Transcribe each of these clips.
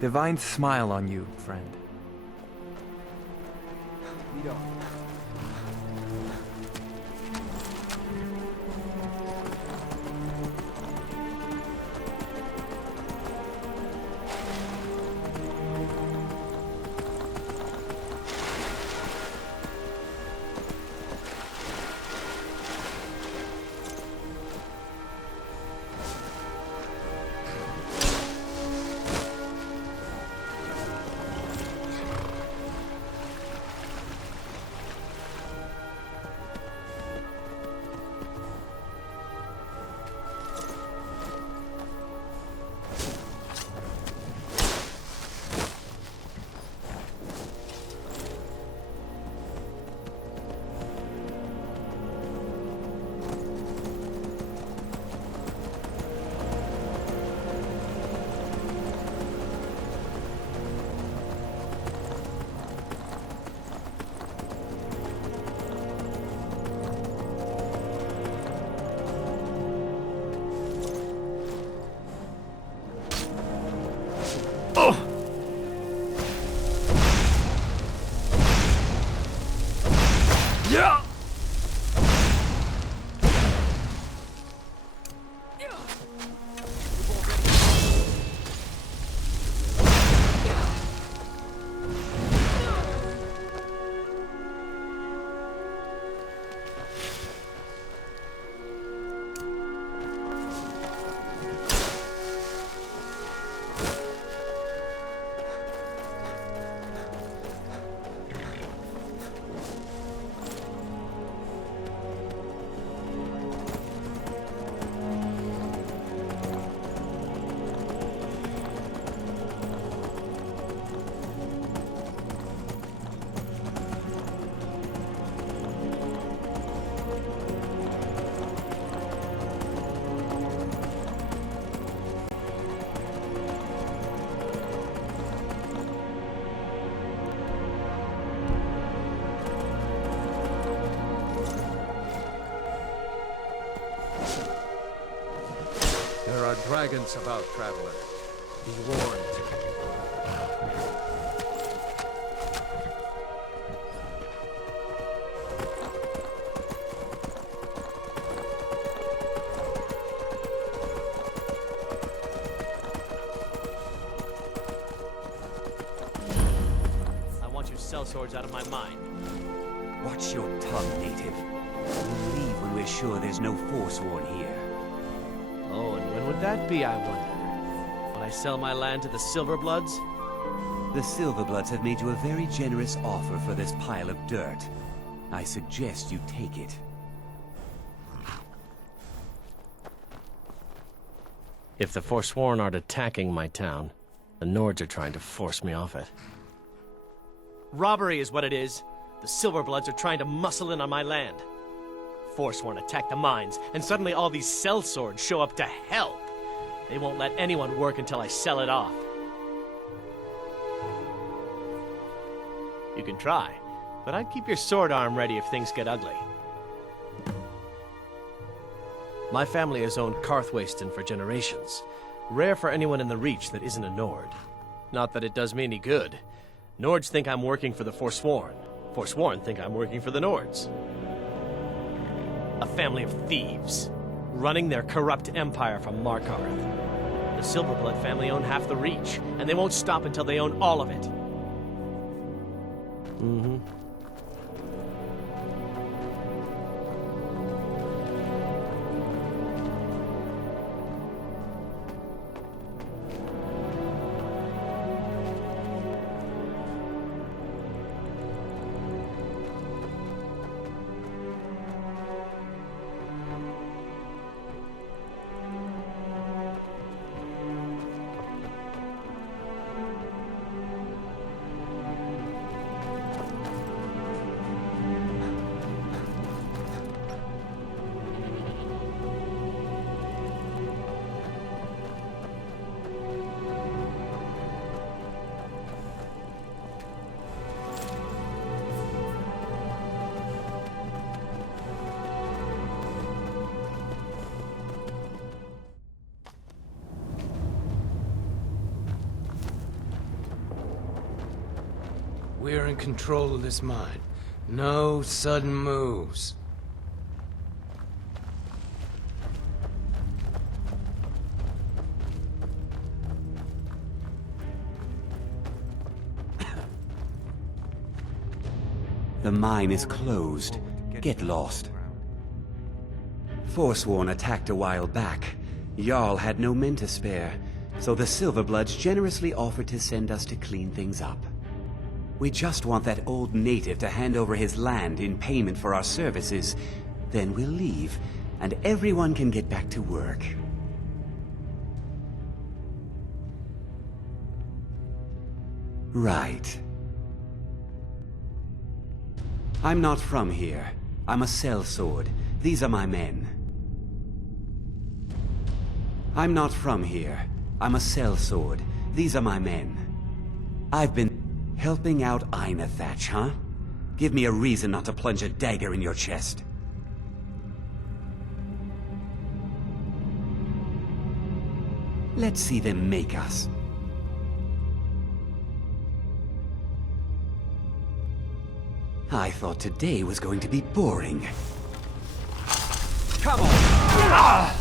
Divine smile on you, friend. Lead on. Yeah! There are dragons about, traveler. Be warned. I want your sellswords out of my mind. Watch your tongue, native. We'll leave when we're sure there's no Forsworn here. Oh, and when would that be, I wonder? When I sell my land to the Silverbloods? The Silverbloods have made you a very generous offer for this pile of dirt. I suggest you take it. If the Forsworn aren't attacking my town, the Nords are trying to force me off it. Robbery is what it is. The Silverbloods are trying to muscle in on my land. Forsworn attack the mines, and suddenly all these sellswords show up to help. They won't let anyone work until I sell it off. You can try, but I'd keep your sword arm ready if things get ugly. My family has owned Karthwasten for generations. Rare for anyone in the Reach that isn't a Nord. Not that it does me any good. Nords think I'm working for the Forsworn. Forsworn think I'm working for the Nords. A family of thieves, running their corrupt empire from Markarth. The Silverblood family own half the Reach, and they won't stop until they own all of it. Mm-hmm. We're in control of this mine. No sudden moves. The mine is closed. Get lost. Forsworn attacked a while back. Jarl had no men to spare, so the Silverbloods generously offered to send us to clean things up. We just want that old native to hand over his land in payment for our services. Then we'll leave, and everyone can get back to work. Right. I'm not from here. I'm a sellsword. These are my men. I'm not from here. I'm a sellsword. These are my men. I've been helping out Einethach, huh? Give me a reason not to plunge a dagger in your chest. Let's see them make us. I thought today was going to be boring. Come on!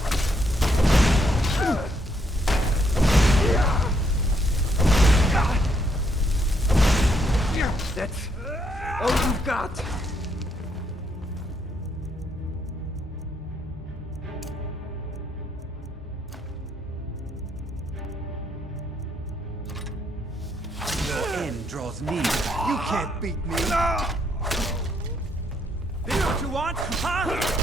That's all you've got. The end draws near. You can't beat me. This what you want, huh?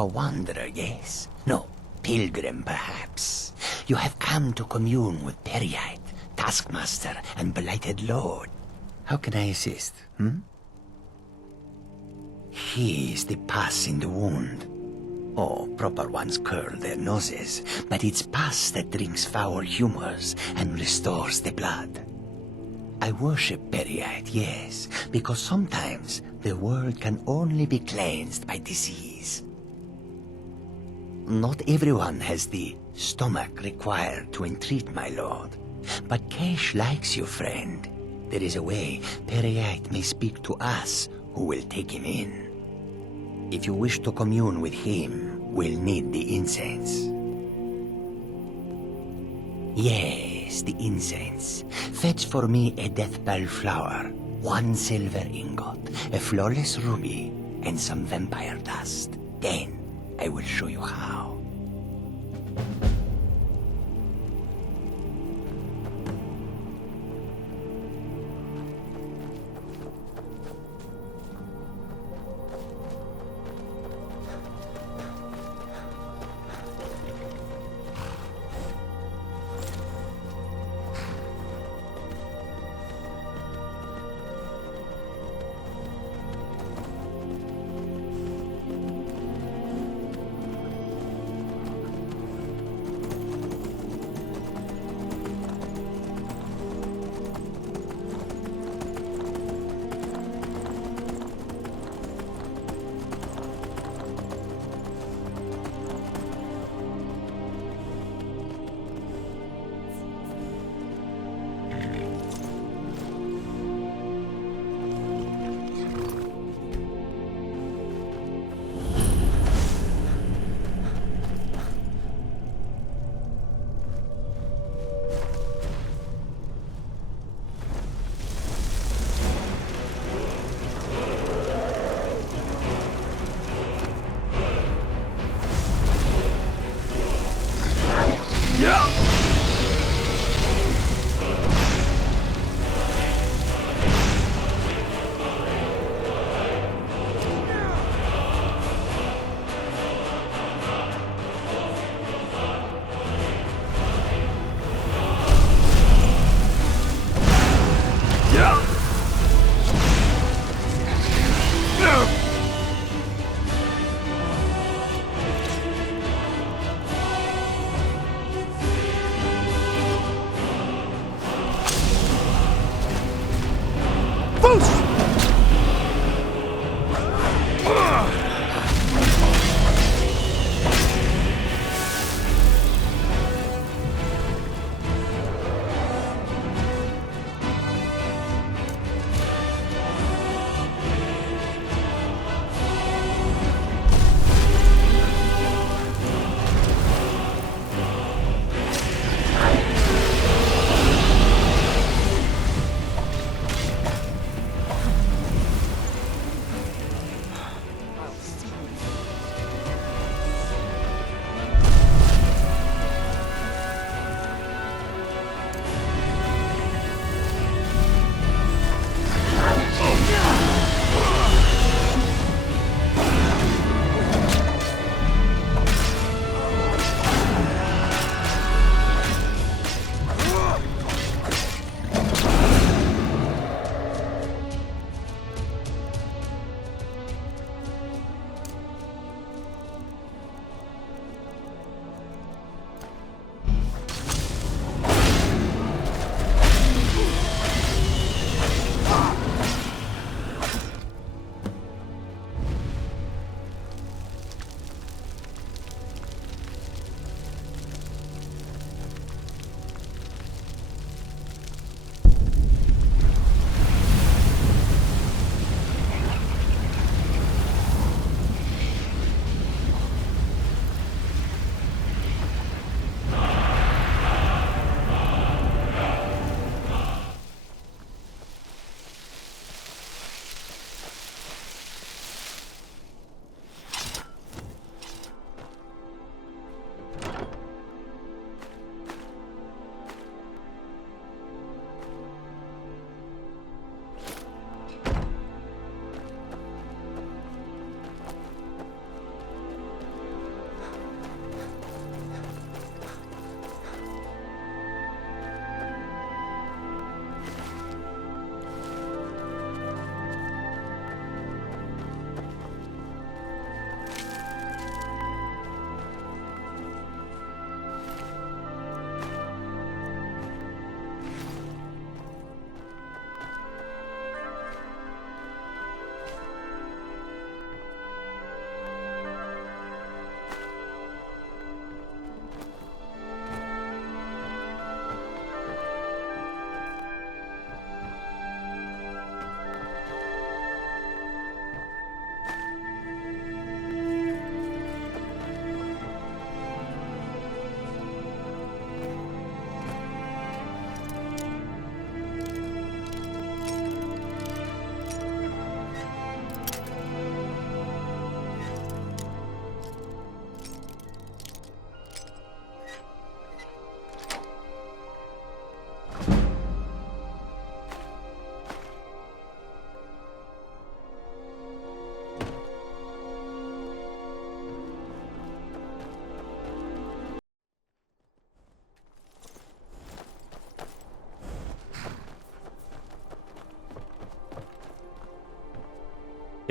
A wanderer, yes? No, pilgrim, perhaps. You have come to commune with Periite, Taskmaster, and Blighted Lord. How can I assist, He is the pus in the wound. Oh, proper ones curl their noses, but it's pus that drinks foul humors and restores the blood. I worship Periite, yes, because sometimes the world can only be cleansed by disease. Not everyone has the stomach required to entreat my lord, but Kesh likes you, friend. There is a way Periite may speak to us who will take him in. If you wish to commune with him, we'll need the incense. Yes, the incense. Fetch for me a deathbell flower, 1 silver ingot, a flawless ruby, and some vampire dust. Then I will show you how.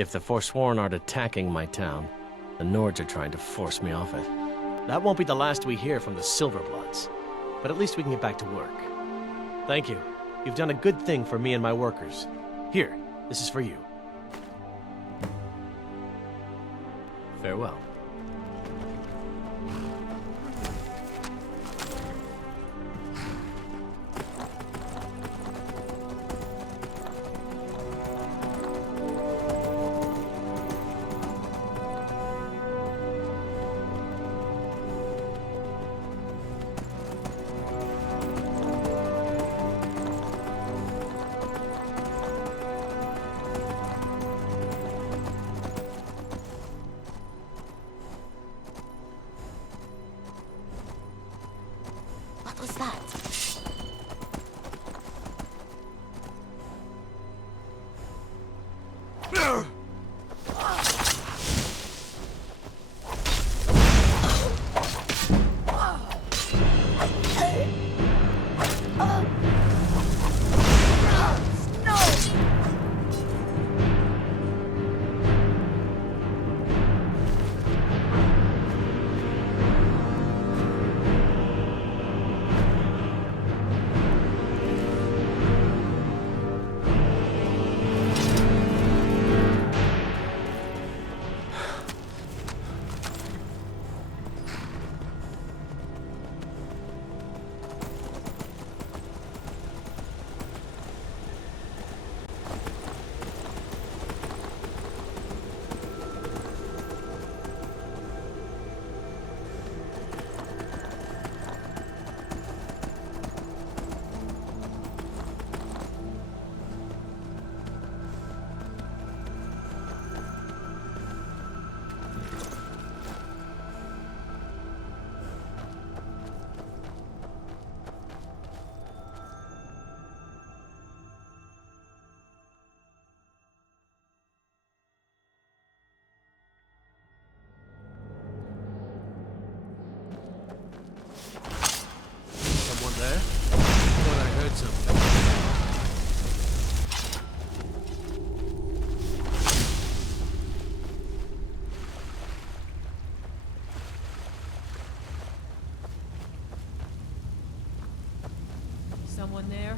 If the Forsworn aren't attacking my town, the Nords are trying to force me off it. That won't be the last we hear from the Silverbloods, but at least we can get back to work. Thank you. You've done a good thing for me and my workers. Here, this is for you. Farewell. What was that? Someone there? I thought I heard something. Someone there?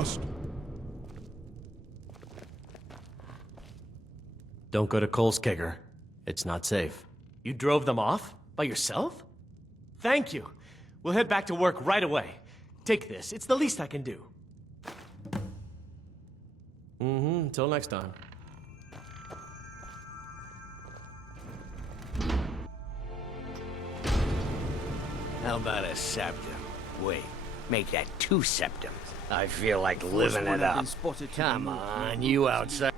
trust. Don't go to Kolskegger. It's not safe. You drove them off? By yourself? Thank you. We'll head back to work right away. Take this. It's the least I can do. Until next time. How about a septum? Wait, make that 2 septums. I feel like living it up. Come on, you outside.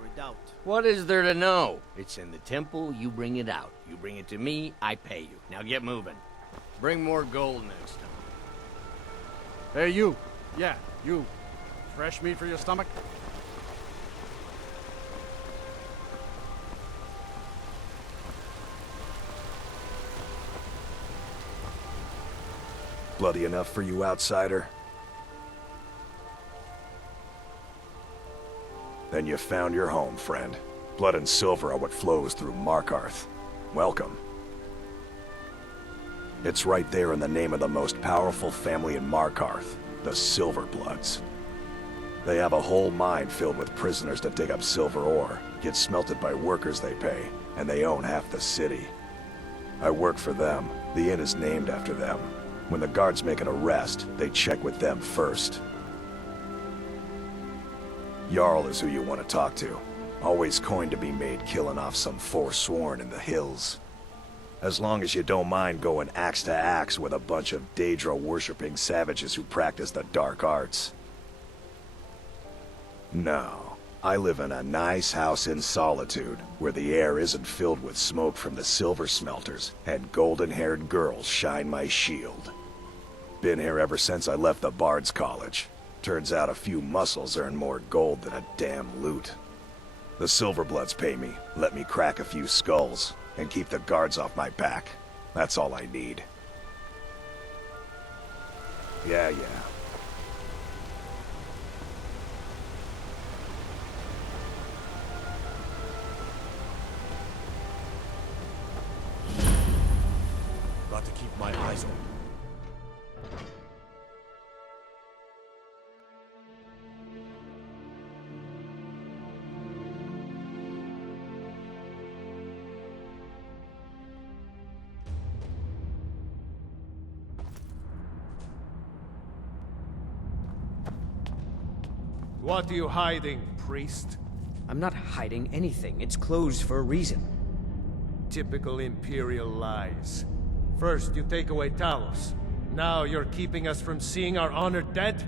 What is there to know? It's in the temple, you bring it out. You bring it to me, I pay you. Now get moving. Bring more gold next time. Hey, you. Yeah, you. Fresh meat for your stomach? Bloody enough for you, outsider? Then you found your home, friend. Blood and silver are what flows through Markarth. Welcome. It's right there in the name of the most powerful family in Markarth, the Silverbloods. They have a whole mine filled with prisoners to dig up silver ore, get smelted by workers they pay, and they own half the city. I work for them. The inn is named after them. When the guards make an arrest, they check with them first. Jarl is who you want to talk to. Always coin to be made killing off some Forsworn in the hills. As long as you don't mind going axe to axe with a bunch of Daedra-worshipping savages who practice the dark arts. No, I live in a nice house in solitude, where the air isn't filled with smoke from the silver smelters, and golden-haired girls shine my shield. Been here ever since I left the Bard's College. Turns out a few muscles earn more gold than a damn loot. The Silverbloods pay me, let me crack a few skulls, and keep the guards off my back. That's all I need. Yeah. Got to keep my eyes open. What are you hiding, priest? I'm not hiding anything. It's closed for a reason. Typical Imperial lies. First, you take away Talos. Now you're keeping us from seeing our honored dead?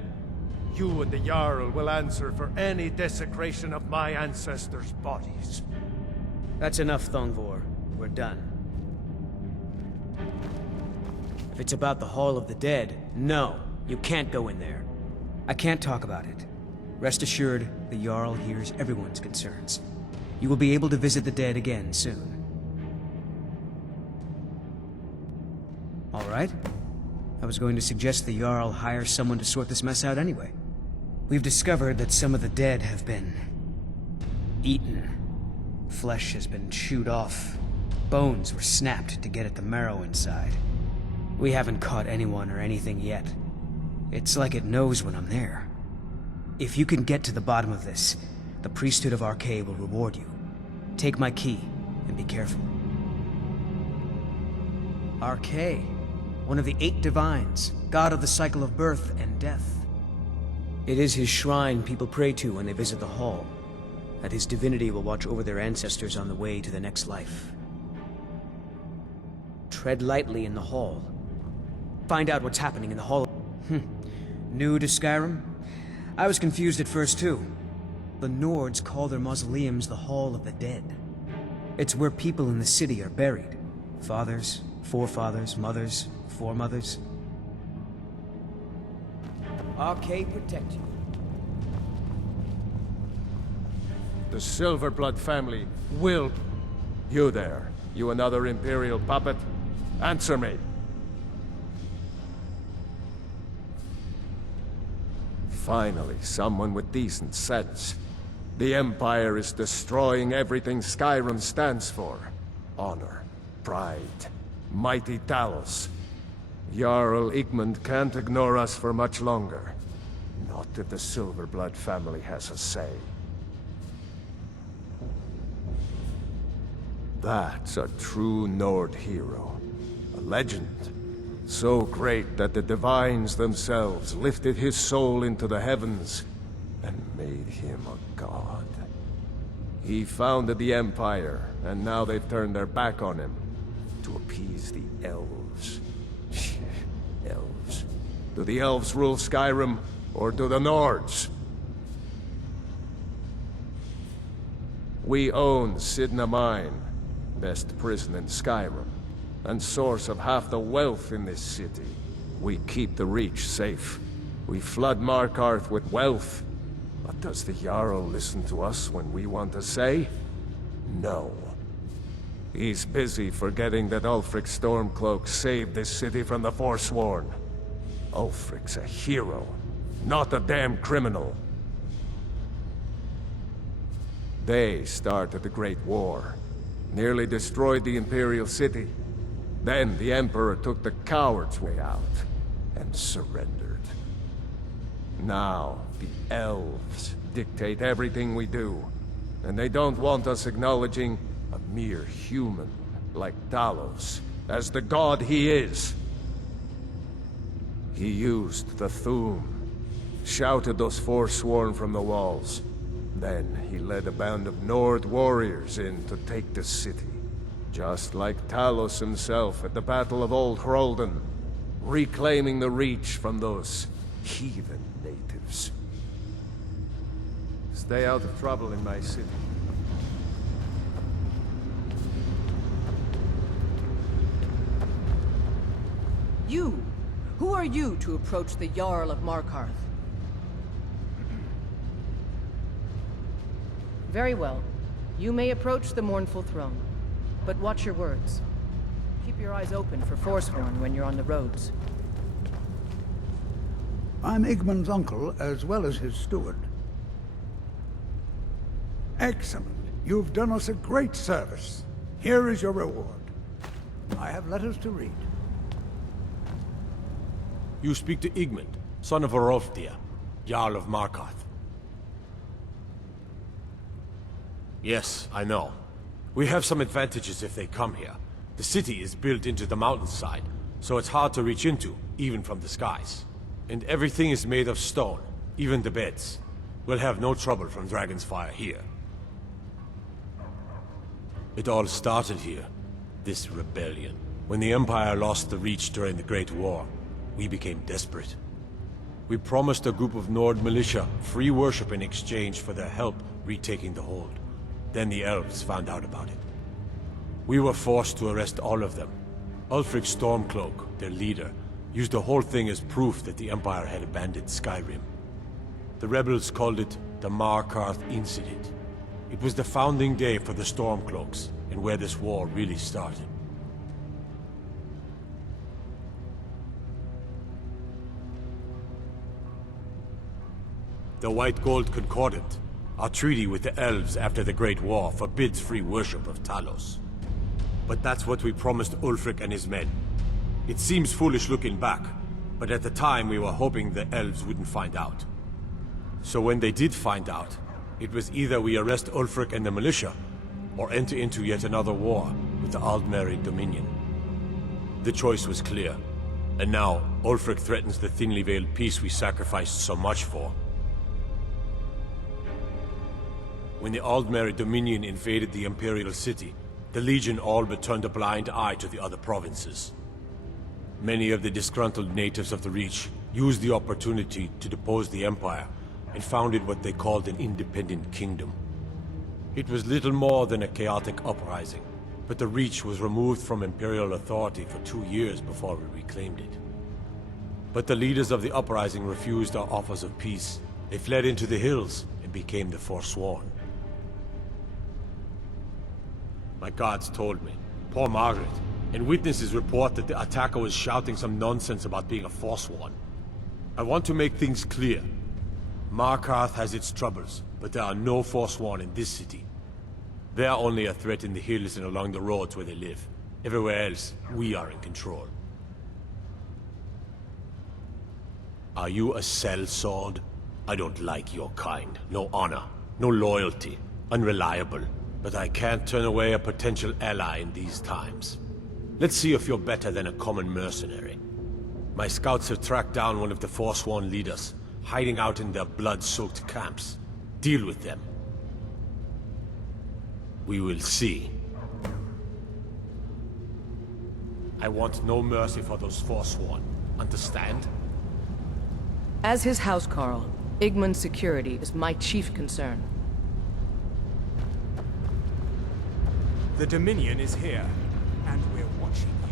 You and the Jarl will answer for any desecration of my ancestors' bodies. That's enough, Thongvor. We're done. If it's about the Hall of the Dead, no, you can't go in there. I can't talk about it. Rest assured, the Jarl hears everyone's concerns. You will be able to visit the dead again soon. All right? I was going to suggest the Jarl hire someone to sort this mess out anyway. We've discovered that some of the dead have been eaten. Flesh has been chewed off. Bones were snapped to get at the marrow inside. We haven't caught anyone or anything yet. It's like it knows when I'm there. If you can get to the bottom of this, the priesthood of Arkay will reward you. Take my key, and be careful. Arkay, one of the 8 divines, god of the cycle of birth and death. It is his shrine people pray to when they visit the hall, that his divinity will watch over their ancestors on the way to the next life. Tread lightly in the hall. Find out what's happening in the hall. New to Skyrim? I was confused at first too. The Nords call their mausoleums the Hall of the Dead. It's where people in the city are buried. Fathers, forefathers, mothers, foremothers. Arkay protect you. The Silverblood family will... You there, you another Imperial puppet? Answer me. Finally, someone with decent sense. The Empire is destroying everything Skyrim stands for. Honor, pride, mighty Talos. Jarl Igmund can't ignore us for much longer. Not if the Silverblood family has a say. That's a true Nord hero. A legend. So great that the divines themselves lifted his soul into the heavens and made him a god. He founded the Empire, and now they've turned their back on him to appease the elves. Elves. Do the elves rule Skyrim, or do the Nords? We own Sidna Mine, best prison in Skyrim, and source of half the wealth in this city. We keep the Reach safe. We flood Markarth with wealth. But does the Jarl listen to us when we want a say? No. He's busy forgetting that Ulfric Stormcloak saved this city from the Forsworn. Ulfric's a hero, not a damn criminal. They started the Great War, nearly destroyed the Imperial City. Then the Emperor took the coward's way out and surrendered. Now, the elves dictate everything we do, and they don't want us acknowledging a mere human like Talos as the god he is. He used the Thu'um, shouted those Forsworn from the walls. Then he led a band of Nord warriors in to take the city. Just like Talos himself at the Battle of Old Hroldan, reclaiming the Reach from those heathen natives. Stay out of trouble in my city. You! Who are you to approach the Jarl of Markarth? Very well. You may approach the mournful throne. But watch your words. Keep your eyes open for Forsworn when you're on the roads. I'm Igmund's uncle, as well as his steward. Excellent. You've done us a great service. Here is your reward. I have letters to read. You speak to Igmund, son of Orolfdir, Jarl of Markarth. Yes, I know. We have some advantages if they come here. The city is built into the mountainside, so it's hard to reach into, even from the skies. And everything is made of stone, even the beds. We'll have no trouble from Dragon's fire here. It all started here, this rebellion. When the Empire lost the Reach during the Great War, we became desperate. We promised a group of Nord militia free worship in exchange for their help retaking the hold. Then the elves found out about it. We were forced to arrest all of them. Ulfric Stormcloak, their leader, used the whole thing as proof that the Empire had abandoned Skyrim. The rebels called it the Markarth Incident. It was the founding day for the Stormcloaks, and where this war really started. The White Gold Concordant, our treaty with the elves after the Great War, forbids free worship of Talos. But that's what we promised Ulfric and his men. It seems foolish looking back, but at the time we were hoping the elves wouldn't find out. So when they did find out, it was either we arrest Ulfric and the militia, or enter into yet another war with the Aldmeri Dominion. The choice was clear, and now Ulfric threatens the thinly veiled peace we sacrificed so much for. When the Aldmeri Dominion invaded the Imperial City, the Legion all but turned a blind eye to the other provinces. Many of the disgruntled natives of the Reach used the opportunity to depose the Empire and founded what they called an independent kingdom. It was little more than a chaotic uprising, but the Reach was removed from Imperial authority for 2 years before we reclaimed it. But the leaders of the uprising refused our offers of peace. They fled into the hills and became the Forsworn. My guards told me, poor Margaret, and witnesses report that the attacker was shouting some nonsense about being a Forsworn. I want to make things clear. Markarth has its troubles, but there are no Forsworn in this city. They are only a threat in the hills and along the roads where they live. Everywhere else, we are in control. Are you a sellsword? I don't like your kind. No honor, no loyalty, unreliable. But I can't turn away a potential ally in these times. Let's see if you're better than a common mercenary. My scouts have tracked down one of the Forsworn leaders, hiding out in their blood-soaked camps. Deal with them. We will see. I want no mercy for those Forsworn. Understand? As his housecarl, Igman's security is my chief concern. The Dominion is here, and we're watching you.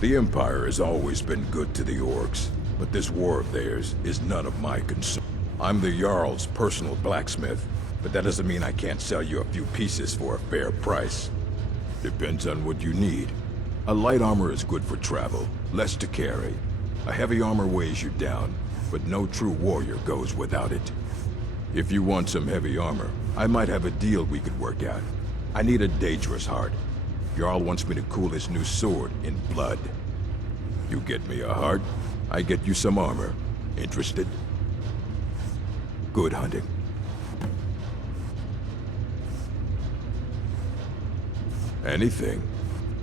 The Empire has always been good to the orcs, but this war of theirs is none of my concern. I'm the Jarl's personal blacksmith, but that doesn't mean I can't sell you a few pieces for a fair price. Depends on what you need. A light armor is good for travel, less to carry. A heavy armor weighs you down, but no true warrior goes without it. If you want some heavy armor, I might have a deal we could work out. I need a dangerous heart. Jarl wants me to cool his new sword in blood. You get me a heart, I get you some armor. Interested? Good hunting. Anything.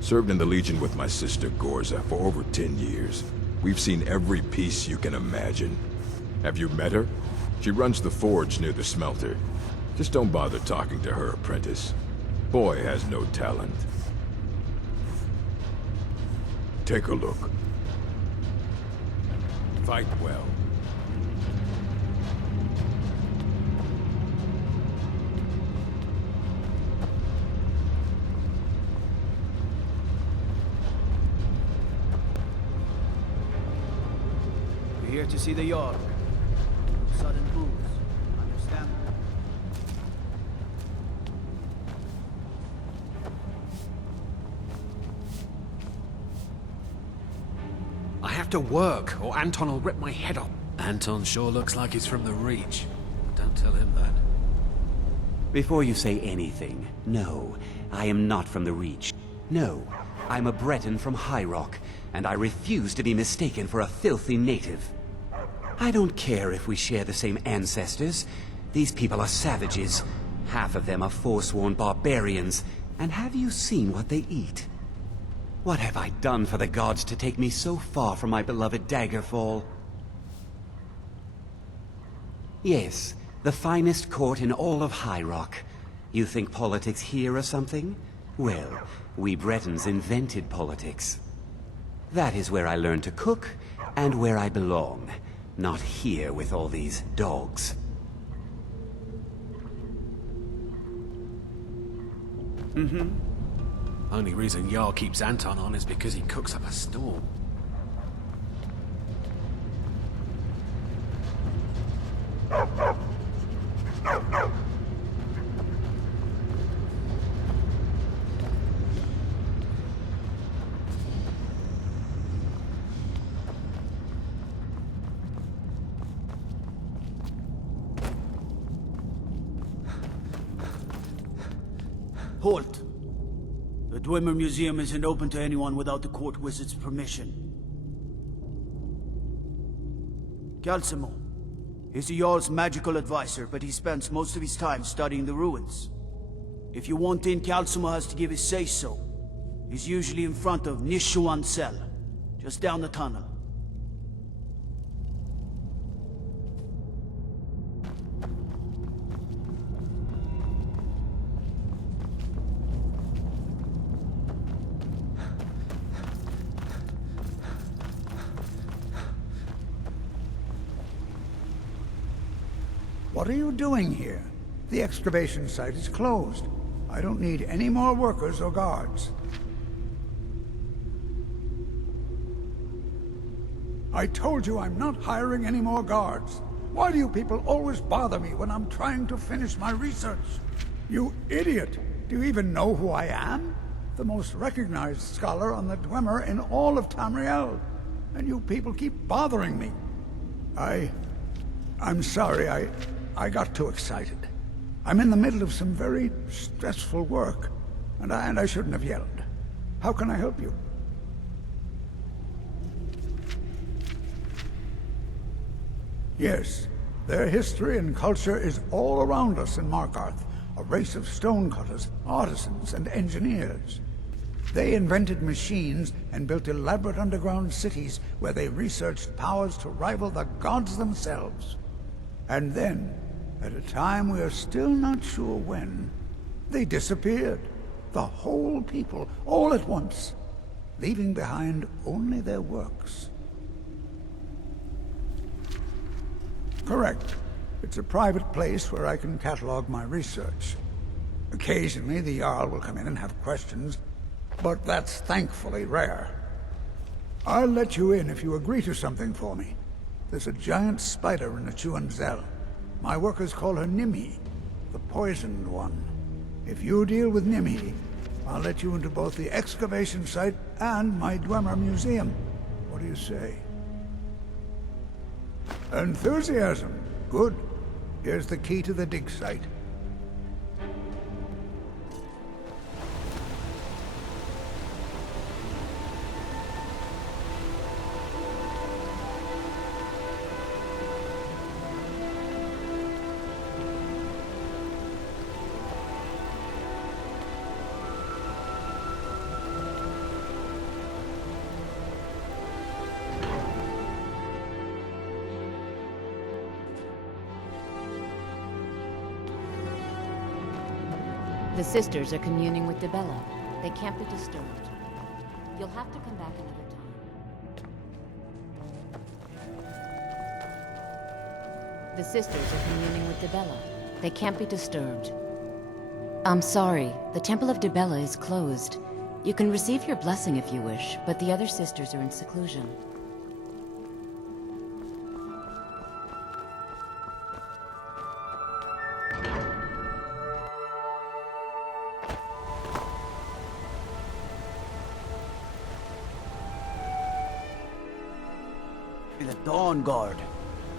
Served in the Legion with my sister Gorza for over 10 years. We've seen every piece you can imagine. Have you met her? She runs the forge near the smelter. Just don't bother talking to her apprentice. Boy has no talent. Take a look. Fight well. We're here to see the Jarl. Sudden moves. Understand? I have to work, or Anton will rip my head off. Anton sure looks like he's from the Reach. Don't tell him that. Before you say anything, no, I am not from the Reach. No, I'm a Breton from High Rock, and I refuse to be mistaken for a filthy native. I don't care if we share the same ancestors. These people are savages. Half of them are forsworn barbarians. And have you seen what they eat? What have I done for the gods to take me so far from my beloved Daggerfall? Yes, the finest court in all of High Rock. You think politics here or something? Well, we Bretons invented politics. That is where I learned to cook, and where I belong. Not here with all these dogs. Mm-hmm. Only reason Jarl keeps Anton on is because he cooks up a storm. Halt! The Dwemer Museum isn't open to anyone without the court wizard's permission. Calcimo. He's the Jarl's magical advisor, but he spends most of his time studying the ruins. If you want in, Calcimo has to give his say-so. He's usually in front of Nishuan Cell, just down the tunnel. What are you doing here? The excavation site is closed. I don't need any more workers or guards. I told you I'm not hiring any more guards. Why do you people always bother me when I'm trying to finish my research? You idiot! Do you even know who I am? The most recognized scholar on the Dwemer in all of Tamriel. And you people keep bothering me. I'm sorry, I got too excited. I'm in the middle of some very stressful work, and I shouldn't have yelled. How can I help you? Yes, their history and culture is all around us in Markarth, a race of stonecutters, artisans, and engineers. They invented machines and built elaborate underground cities where they researched powers to rival the gods themselves. And then, at a time we are still not sure when, they disappeared. The whole people, all at once, leaving behind only their works. Correct. It's a private place where I can catalog my research. Occasionally, the Jarl will come in and have questions, but that's thankfully rare. I'll let you in if you agree to something for me. There's a giant spider in the Chuanzel. My workers call her Nimi, the poisoned one. If you deal with Nimi, I'll let you into both the excavation site and my Dwemer Museum. What do you say? Enthusiasm. Good. Here's the key to the dig site. The sisters are communing with Dibella. They can't be disturbed. You'll have to come back another time. The sisters are communing with Dibella. They can't be disturbed. I'm sorry. The Temple of Dibella is closed. You can receive your blessing if you wish, but the other sisters are in seclusion. The Dawn Guard.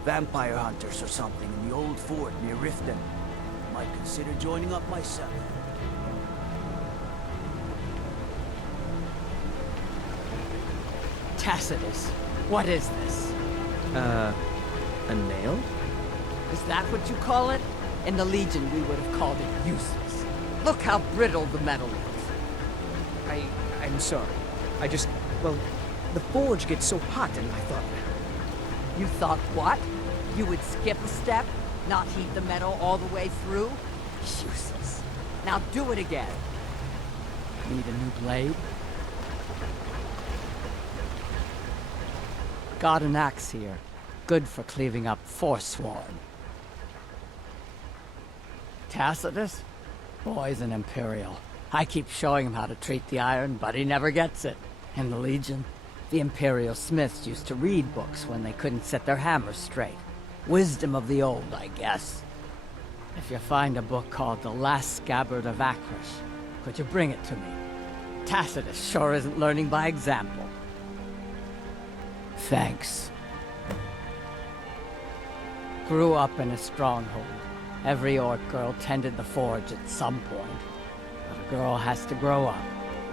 Vampire hunters or something in the old fort near Riften. Might consider joining up myself. Tacitus, what is this? A nail? Is that what you call it? In the Legion, we would have called it useless. Look how brittle the metal is. I'm sorry. Well, the forge gets so hot and I thought... You thought what? You would skip a step? Not heat the metal all the way through? Useless. Now do it again. Need a new blade? Got an axe here. Good for cleaving up Forsworn. Tacitus? Boy's an Imperial. I keep showing him how to treat the iron, but he never gets it. In the Legion, the Imperial smiths used to read books when they couldn't set their hammers straight. Wisdom of the old, I guess. If you find a book called The Last Scabbard of Akrish, could you bring it to me? Tacitus sure isn't learning by example. Thanks. Grew up in a stronghold. Every orc girl tended the forge at some point. But a girl has to grow up,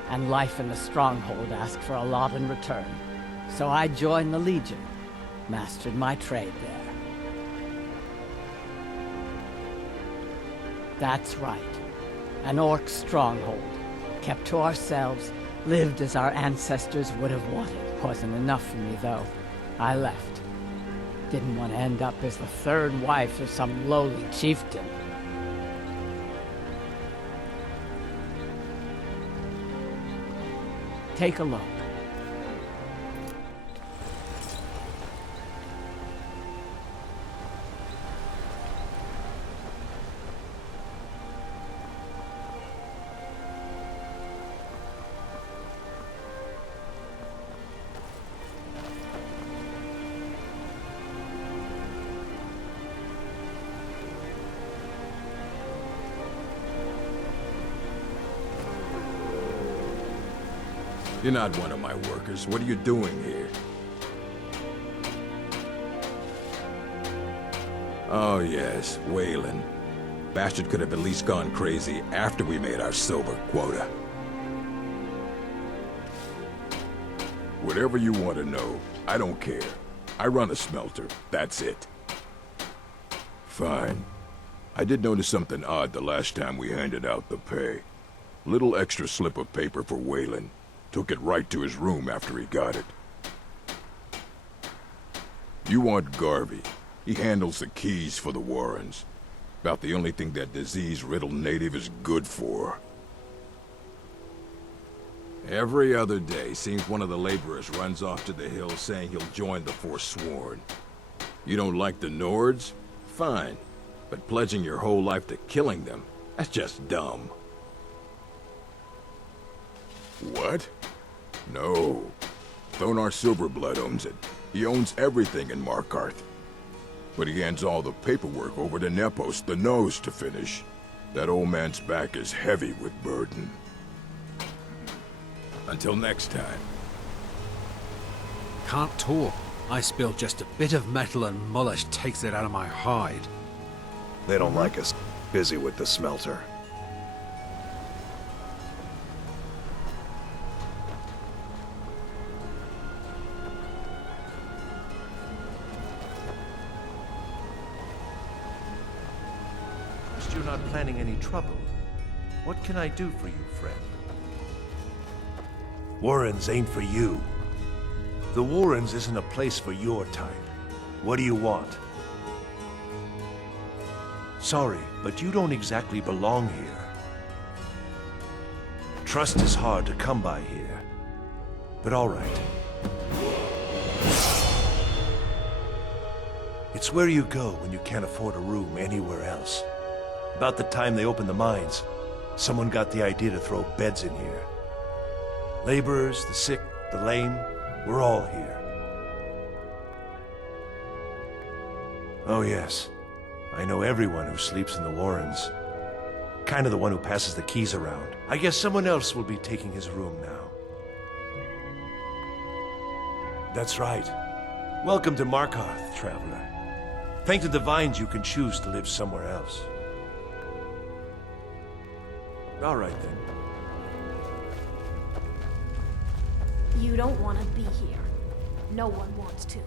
and life in the stronghold asks for a lot in return. So I joined the Legion, mastered my trade there. That's right. An orc stronghold. Kept to ourselves, lived as our ancestors would have wanted. Wasn't enough for me, though. I left. Didn't want to end up as the third wife of some lowly chieftain. Take a look. You're not one of my workers. What are you doing here? Oh yes, Waylon. Bastard could have at least gone crazy after we made our silver quota. Whatever you want to know, I don't care. I run a smelter, that's it. Fine. I did notice something odd the last time we handed out the pay. Little extra slip of paper for Waylon. Took it right to his room after he got it. You want Garvey. He handles the keys for the Warrens. About the only thing that disease-riddled native is good for. Every other day, seems one of the laborers runs off to the hills saying he'll join the Forsworn. You don't like the Nords? Fine. But pledging your whole life to killing them, that's just dumb. What? No. Thonar Silverblood owns it. He owns everything in Markarth. But he hands all the paperwork over to Nepos, the Nose, to finish. That old man's back is heavy with burden. Until next time. Can't talk. I spill just a bit of metal and Mullish takes it out of my hide. They don't like us busy with the smelter. Trust you're not planning any trouble. What can I do for you, friend? Warrens ain't for you. The Warrens isn't a place for your type. What do you want? Sorry, but you don't exactly belong here. Trust is hard to come by here. But all right. It's where you go when you can't afford a room anywhere else. About the time they opened the mines, someone got the idea to throw beds in here. Laborers, the sick, the lame, we're all here. Oh yes, I know everyone who sleeps in the Warrens. Kind of the one who passes the keys around. I guess someone else will be taking his room now. That's right. Welcome to Markarth, traveler. Thank the Divines you can choose to live somewhere else. All right then. You don't want to be here. No one wants to.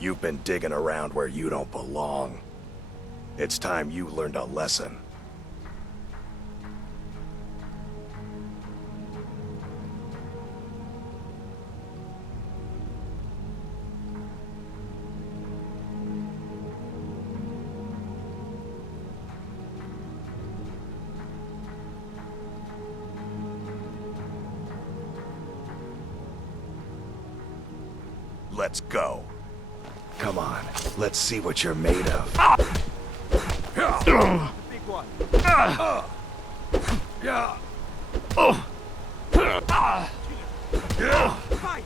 You've been digging around where you don't belong. It's time you learned a lesson. Let's go. Come on, let's see what you're made of. Big one. Yeah. Fight.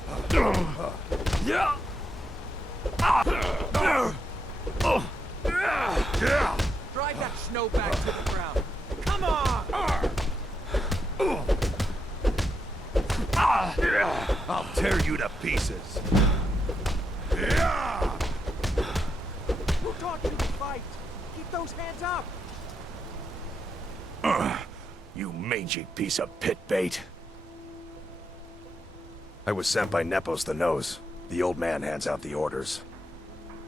Yeah. Drive that snow back to the ground. Come on. I'll tear you to pieces. Who taught you to fight? Keep those hands up. You mangy piece of pit bait. I was sent by Nepos the Nose. The old man hands out the orders.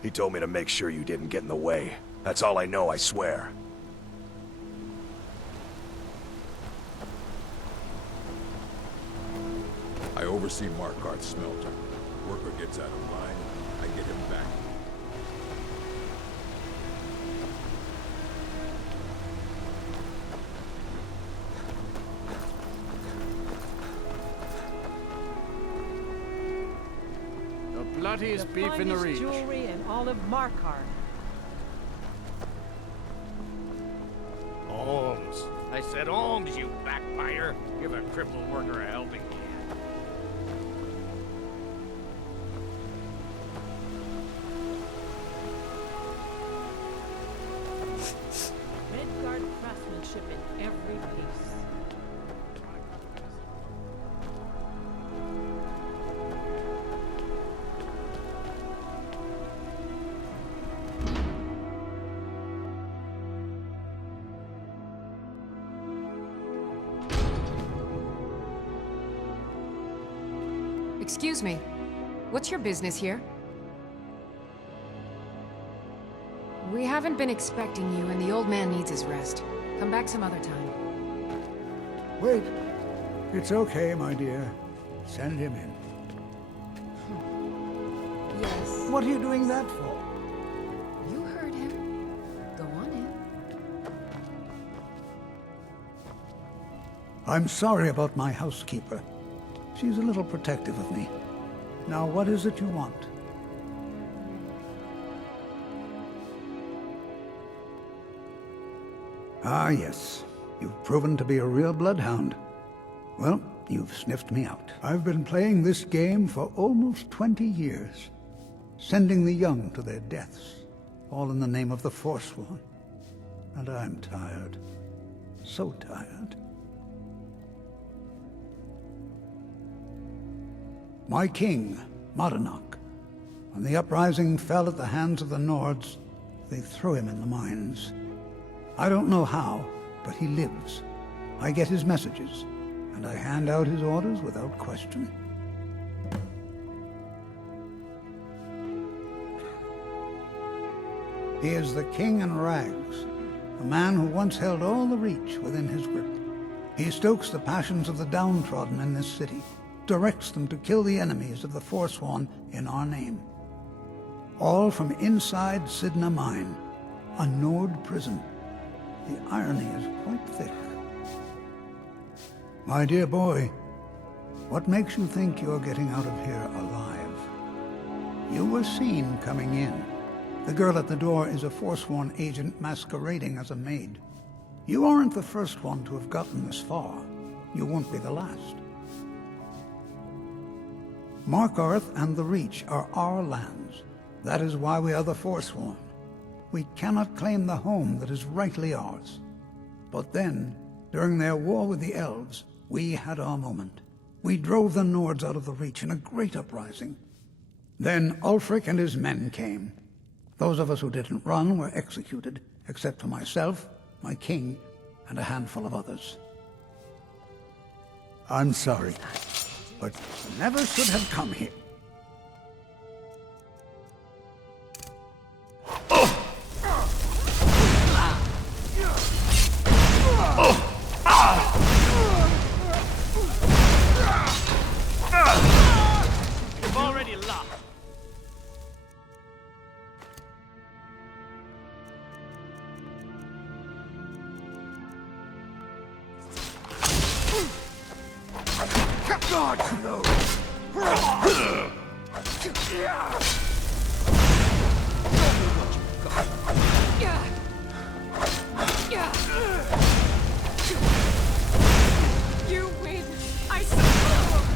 He told me to make sure you didn't get in the way. That's all I know, I swear. I oversee Markarth's smelter. Worker gets out of line, I get him back. sluttiest beef in the finest Reach. Jewelry in all of Markarth. Holmes. I said Holmes, you backbiter. Give a crippled worker a helping hand. Redguard craftsmanship in every piece. Excuse me. What's your business here? We haven't been expecting you, and the old man needs his rest. Come back some other time. Wait. It's okay, my dear. Send him in. Yes. What are you doing that for? You heard him. Go on in. I'm sorry about my housekeeper. She's a little protective of me. Now, what is it you want? Ah, yes. You've proven to be a real bloodhound. Well, you've sniffed me out. I've been playing this game for almost 20 years, sending the young to their deaths, all in the name of the Forsworn. And I'm tired. So tired. My king, Modernach, when the uprising fell at the hands of the Nords, they threw him in the mines. I don't know how, but he lives. I get his messages, and I hand out his orders without question. He is the king in rags, a man who once held all the Reach within his grip. He stokes the passions of the downtrodden in this city, directs them to kill the enemies of the Forsworn in our name. All from inside Sidna Mine, a Nord prison. The irony is quite thick. My dear boy, what makes you think you're getting out of here alive? You were seen coming in. The girl at the door is a Forsworn agent masquerading as a maid. You aren't the first one to have gotten this far. You won't be the last. Markarth and the Reach are our lands. That is why we are the Forsworn. We cannot claim the home that is rightly ours. But then, during their war with the Elves, we had our moment. We drove the Nords out of the Reach in a great uprising. Then Ulfric and his men came. Those of us who didn't run were executed, except for myself, my king, and a handful of others. I'm sorry, but never should have come here. You've already lost. God, no! You win! I suppose!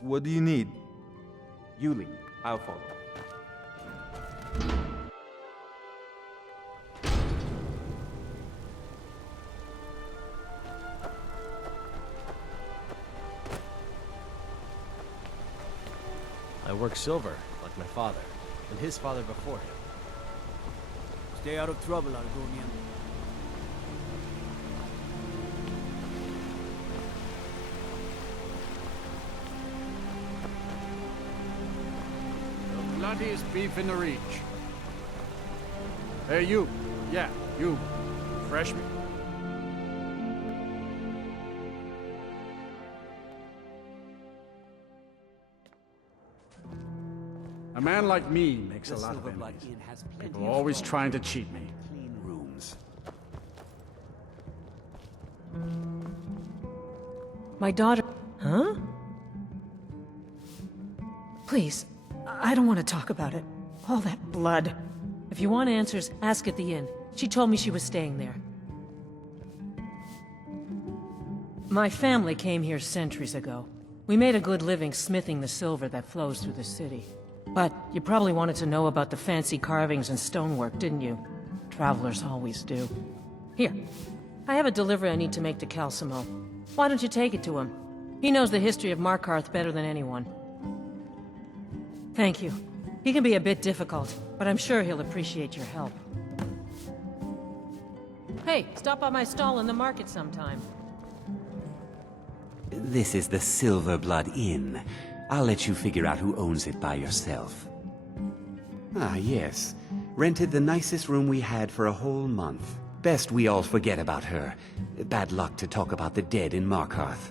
What do you need? You lead. I'll follow. I work silver, like my father, and his father before him. Stay out of trouble, Argonian. The bloodiest beef in the Reach. Hey, you. Yeah, you. Fresh meat. A man like me makes a lot of enemies. People always trying to cheat me. Clean rooms. My daughter... Huh? Please, I don't want to talk about it. All that blood. If you want answers, ask at the inn. She told me she was staying there. My family came here centuries ago. We made a good living smithing the silver that flows through the city. But you probably wanted to know about the fancy carvings and stonework, didn't you? Travelers always do. Here, I have a delivery I need to make to Calcimo. Why don't you take it to him? He knows the history of Markarth better than anyone. Thank you. He can be a bit difficult, but I'm sure he'll appreciate your help. Hey, stop by my stall in the market sometime. This is the Silverblood Inn. I'll let you figure out who owns it by yourself. Ah, yes. Rented the nicest room we had for a whole month. Best we all forget about her. Bad luck to talk about the dead in Markarth.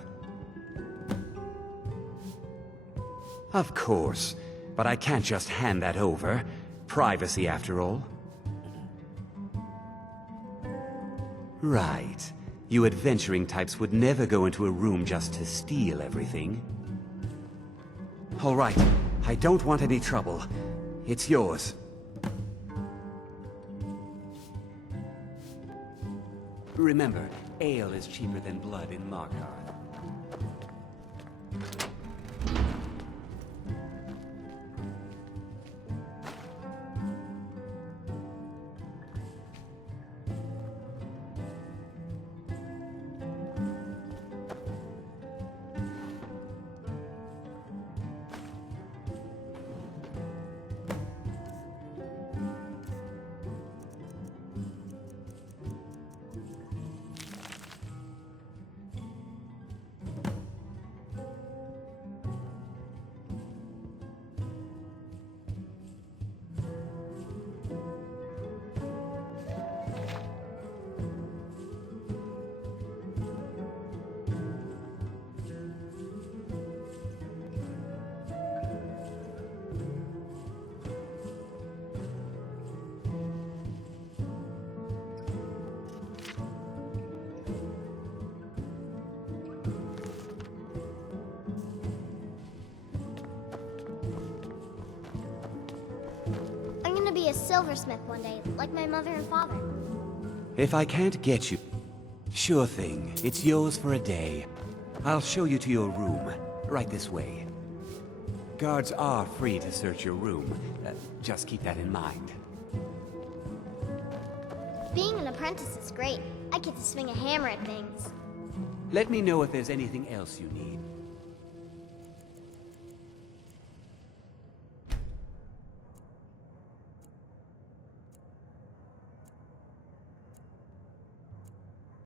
Of course. But I can't just hand that over. Privacy, after all. Right. You adventuring types would never go into a room just to steal everything. All right. I don't want any trouble. It's yours. Remember, ale is cheaper than blood in Markarth. Be a silversmith one day, like my mother and father. If I can't get you... Sure thing. It's yours for a day. I'll show you to your room. Right this way. Guards are free to search your room. Just keep that in mind. Being an apprentice is great. I get to swing a hammer at things. Let me know if there's anything else you need.